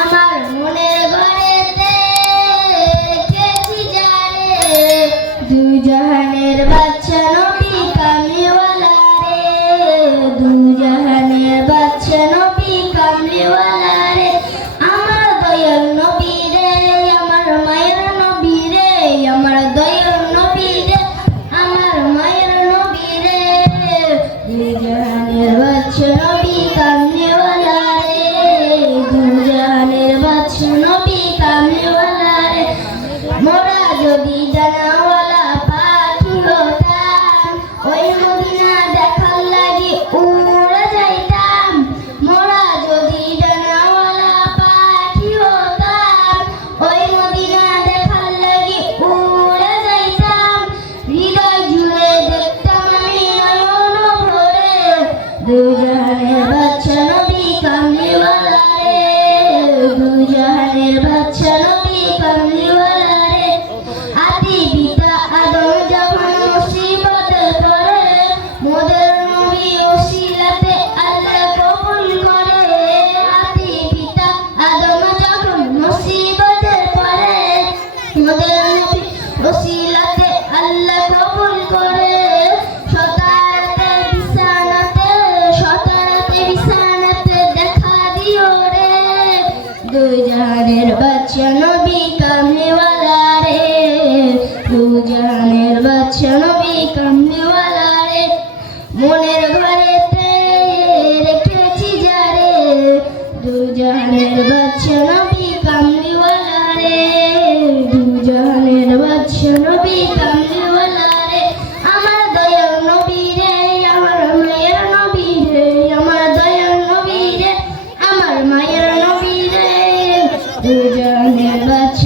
আমার মনের ঘরেতে রেখেছি যারে, দুই জাহানের বাদশা নবী কামলিওয়ালা রে, দুই জাহানের বাদশা নবী কামলিওয়ালা রে। আমার দয়াল নবী রে, আমার মায়ের নবী রে, আমার দয়াল নবী রে, আমার মায়ের নবী রে, দুই জাহানের বাদশা নবী কামলিওয়ালা রে, দুই জাহানের বাদশা নবী কামলিওয়ালা রে। মোরা যদি জানাওয়ালা পাখি হতাম, ওই মদিনা দেখার লাগি উড়ে যাইতাম। মোরা যদি জানাওয়ালা পাখি হতাম, ওই মদিনা দেখার লাগি উড়ে যাইতাম। হৃদয় জুড়ে দেখতাম আমি নয়ন ভরে, দুই জাহানের বাদশা নবী কামলিওয়ালা রে, দুই জাহানের বাদশা নবী কামলিওয়ালা রে। আদি পিতা আদম যখন মুসিবতে পড়ে, মোদের নবী ওসিলাতে আল্লাহ কবুল করে। আদি পিতা আদম যখন মুসিবতে পড়ে, মোদের নবী ওসিলাতে আল্লাহ কবুল করে। সতারাতে বিছানাতে দেখা দিও রে, দুই জাহানের বাদশা নবী কামলিওয়ালা রে, দুই জাহানের বাদশা নবী কামলিওয়ালা রে। মনের ঘরেতে রেখেছি যারে, দুই জাহানের বাদশা নবী কামলিওয়ালা রে, দুই জাহানের বাদশা নবী কামলিওয়ালা রে। আমার দয়াল নবী রে, আমার মায়ের নবী রে, আমার দয়াল নবী রে, আমার মায়ের নবী রে, দুই জাহানের বাদশা